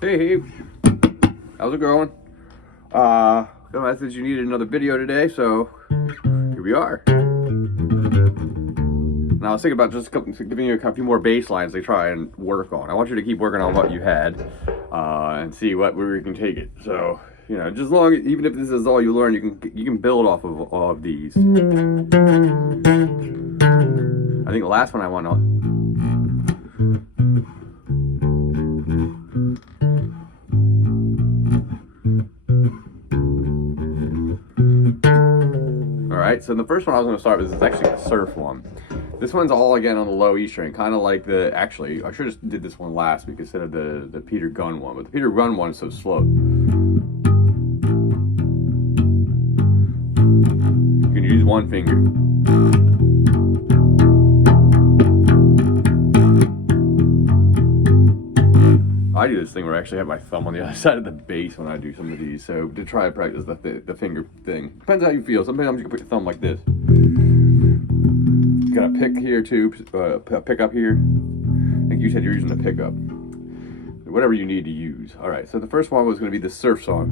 Hey, how's it going? Got a message you needed another video today, so here we are. Now I was thinking about just giving you a few more bass lines to try and work on. I want you to keep working on what you had and see where we can take it. So, you know, just even if this is all you learn, you can build off of all of these. I think the last one I went on. Alright, so the first one I was going to start with is actually the surf one. This one's all again on the low E string, kind of like actually, I should have did this one last week instead of the Peter Gunn one, but the Peter Gunn one is so slow. You can use one finger. I do this thing where I actually have my thumb on the other side of the bass when I do some of these, so to try to practice the finger thing. Depends how you feel. Sometimes you can put your thumb like this. You got a pick here too, a pick up here. I think you said you're using a pickup. Whatever you need to use. Alright, so the first one was going to be the surf song.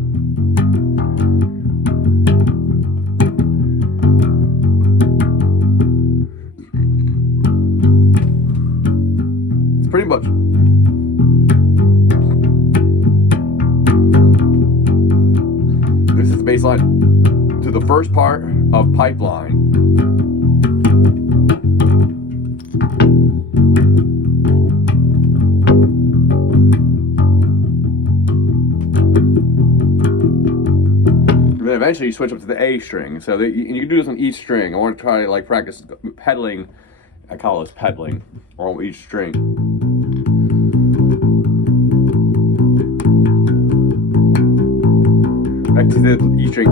It's pretty much... This is the bass line to the first part of Pipeline. And then eventually you switch up to the A string. So you can do this on each string. I want to try to like practice pedaling. I call this pedaling on each string. Back to the E string.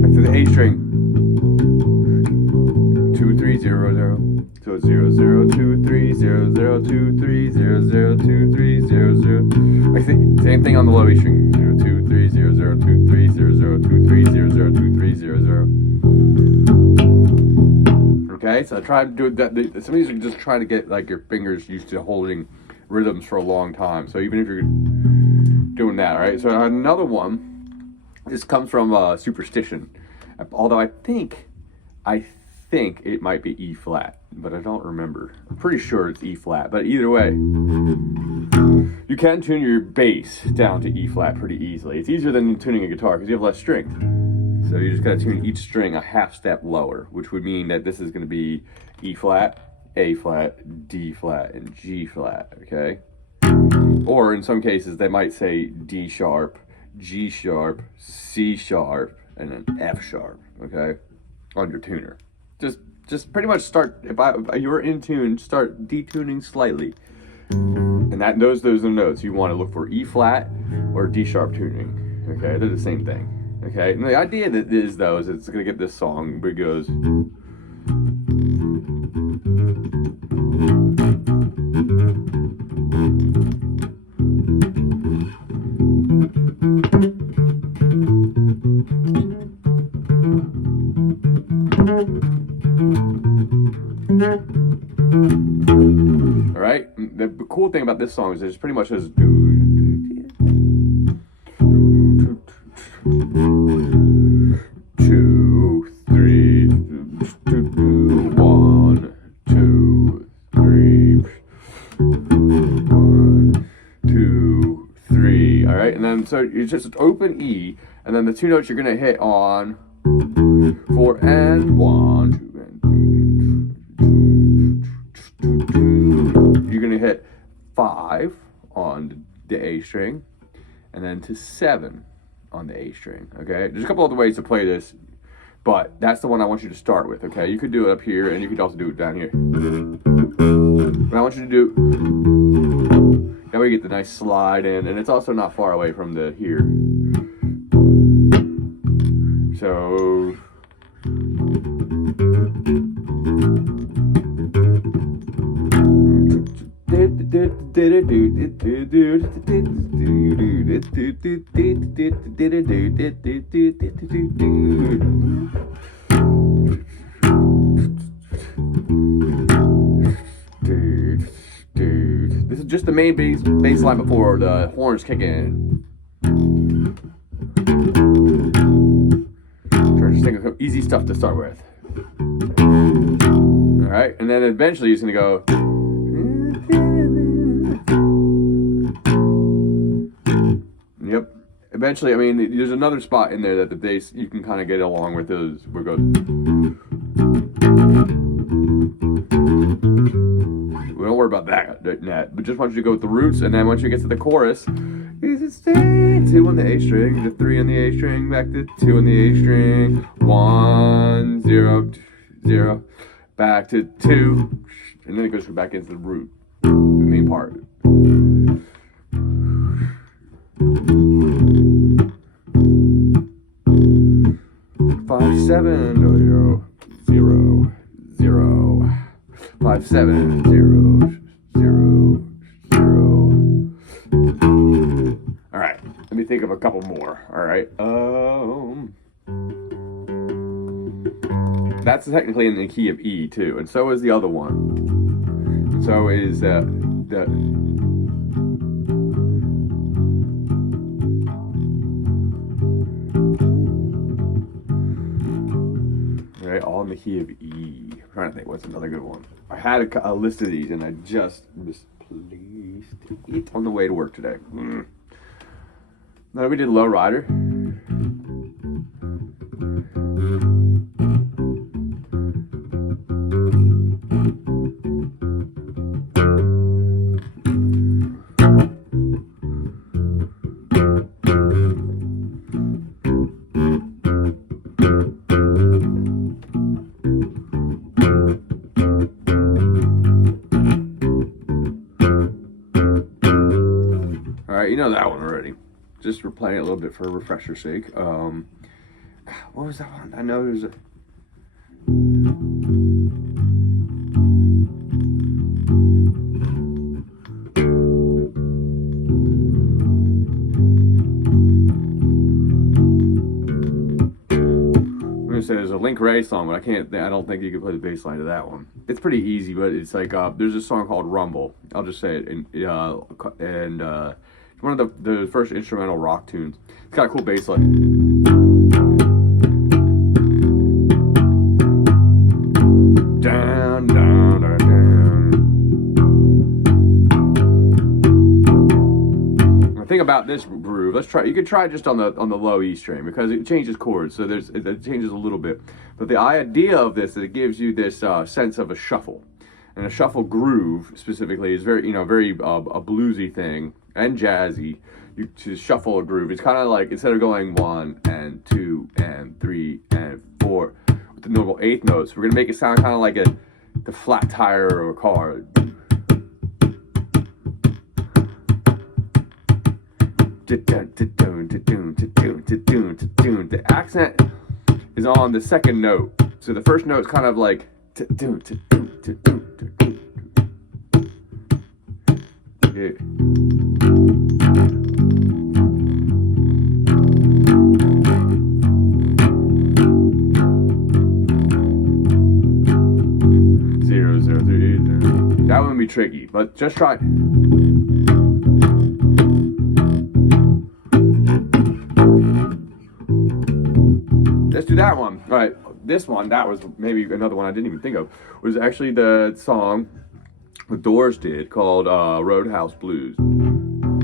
Back to the A string. 2 3 0 0. So it's 0 0 2 3 0 0 2 3 0 0 2 3 0 0. I think same thing on the low E string. 0 2 3 0 0 2 3 0 0 2 3 0 0 2 3 0 0. Okay, so I try to do that. Some of these are just trying to get like your fingers used to holding rhythms for a long time. So even if you're doing that, all right. So another one, this comes from Superstition. Although I think it might be E flat, but I don't remember. I'm pretty sure it's E flat, but either way, you can tune your bass down to E flat pretty easily. It's easier than tuning a guitar because you have less string. So you just gotta tune each string a half step lower, which would mean that this is gonna be E flat, A flat, D flat, and G flat, okay? Or in some cases, they might say D sharp, G sharp, C sharp, and then F sharp, okay? On your tuner. Just pretty much start, if you're in tune, start detuning slightly. And those are the notes. You want to look for E flat or D sharp tuning, okay? They're the same thing, okay? And the idea that is, though, is it's gonna get this song where it goes... All right. The cool thing about this song is it's pretty much just 2 3 1 2 3 1 2 3. All right, and then so you just open E, and then the two notes you're gonna hit on 4 and 1 2 and 3. You're gonna hit 5 on the A string, and then to 7 on the A string. Okay, there's a couple other ways to play this, but that's the one I want you to start with. Okay, you could do it up here, and you could also do it down here. But I want you to do that way you get the nice slide in, and it's also not far away from the here. So. just the main bass line before the horns kick in. Just think of easy stuff to start with. All right, and then eventually he's gonna go. Yep. Eventually, I mean, there's another spot in there that the bass you can kind of get along with those. Where it goes. We don't worry about that, but just want you to go with the roots, and then once you get to the chorus, is it stay 2 on the A string, to 3 on the A string, back to 2 on the A string, 1 0 0, back to 2, and then it goes back into the root, the main part. 5 7 0 0 0 5 7 0 0 0. All right, let me think of a couple more. All right, that's technically in the key of E too, and so is the other one. So is the. Right, all in the key of E. I'm trying to think what's another good one. I had a list of these and I just misplaced it on the way to work today. Now we did Low Rider. You know that one already. Just we're playing it a little bit for a refresher's sake. What was that one? I know there's a. I'm gonna say there's a Link Wray song, but I don't think you can play the bass line to that one. It's pretty easy, but it's like there's a song called Rumble. I'll just say it, and one of the first instrumental rock tunes. It's got a cool bass line. Down, down, down, down. The thing about this groove, let's try. You could try just on the low E string because it changes chords, so it changes a little bit. But the idea of this is it gives you this sense of a shuffle, and a shuffle groove specifically is very a bluesy thing. And jazzy, to shuffle a groove. It's kind of like instead of going 1 and 2 and 3 and 4 with the normal eighth notes, we're gonna make it sound kind of like the flat tire of a car. The accent is on the second note, so the first note is kind of like. Yeah. 0 0 3 0. That one would be tricky, but just try. Let's do that one. All right, this one, that was maybe another one I didn't even think of, was actually the song the Doors did called Roadhouse Blues. And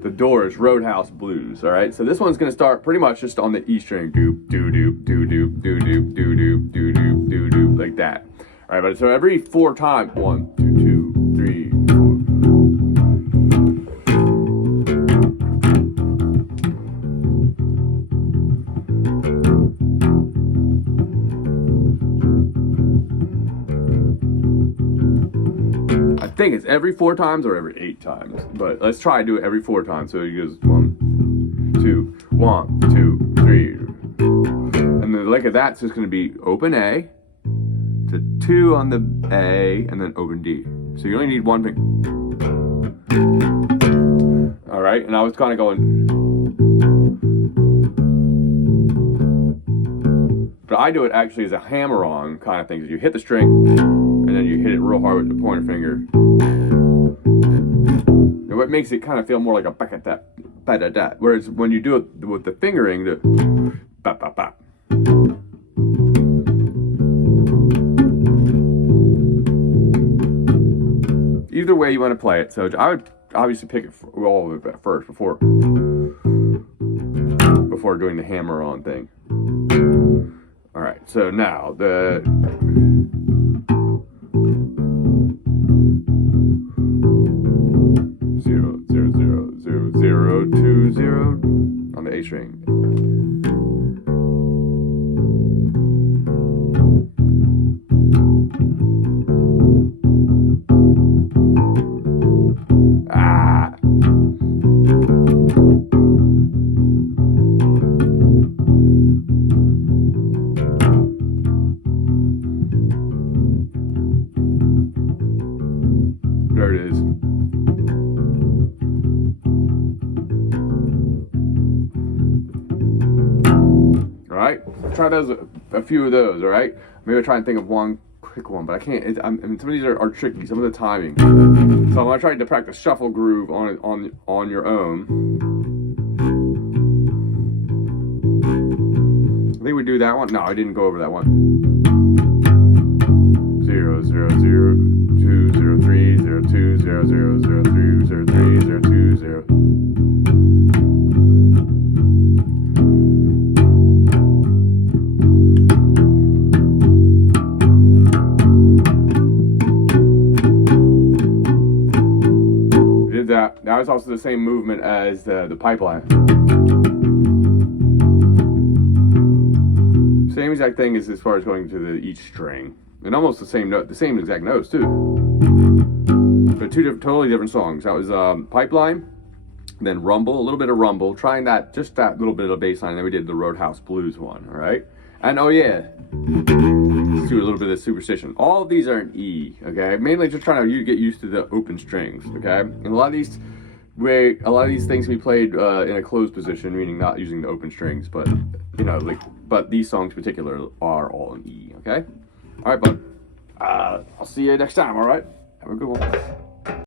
the Doors Roadhouse Blues. All right, so this one's gonna start pretty much just on the E string, doop doop doop doop doop doop doop doop doop doop doop like that. All right, but so every 4 times, 1 2 2 3 4. I think it's every 4 times or every 8 times, but let's try to do it every 4 times. So it goes 1 2 1 2 3, and the lick of that's just going to be open A to 2 on the A, and then open D. So you only need 1 finger. All right, and I was kind of going. But I do it actually as a hammer-on kind of thing. So you hit the string, and then you hit it real hard with the pointer finger. And what makes it kind of feel more like a ba-da-da. Whereas when you do it with the fingering, the ba-ba-ba. Either way you want to play it. So I would obviously pick it all of it first before doing the hammer-on thing. All right, so now the zero, zero, zero, zero, zero, 2, 0 on the A string. There it is. All right, try those, a few of those. All right, maybe I'll try and think of one quick one, but I can't. I mean, some of these are tricky. Some of the timing. So I'm gonna try to practice shuffle groove on your own. I think we do that one. No, I didn't go over that one. 0, 0, 0, 2, 0, 3, 0, 2, 0, 0, 0, 3, 0, 3, 0, 2, 0. Did that. That was also the same movement as the pipeline. Same exact thing as far as going to each string. And almost the same note, the same exact notes too. But two totally different songs. That was Pipeline, then Rumble, a little bit of Rumble, trying that, just that little bit of bass line. Then we did the Roadhouse Blues one, all right? And oh yeah, let's do a little bit of Superstition. All of these are in E, okay? Mainly just trying to get used to the open strings, okay? And a lot of these things we played in a closed position, meaning not using the open strings, but you know, but these songs in particular are all in E, okay? All right, bud. I'll see you next time, all right? Have a good one.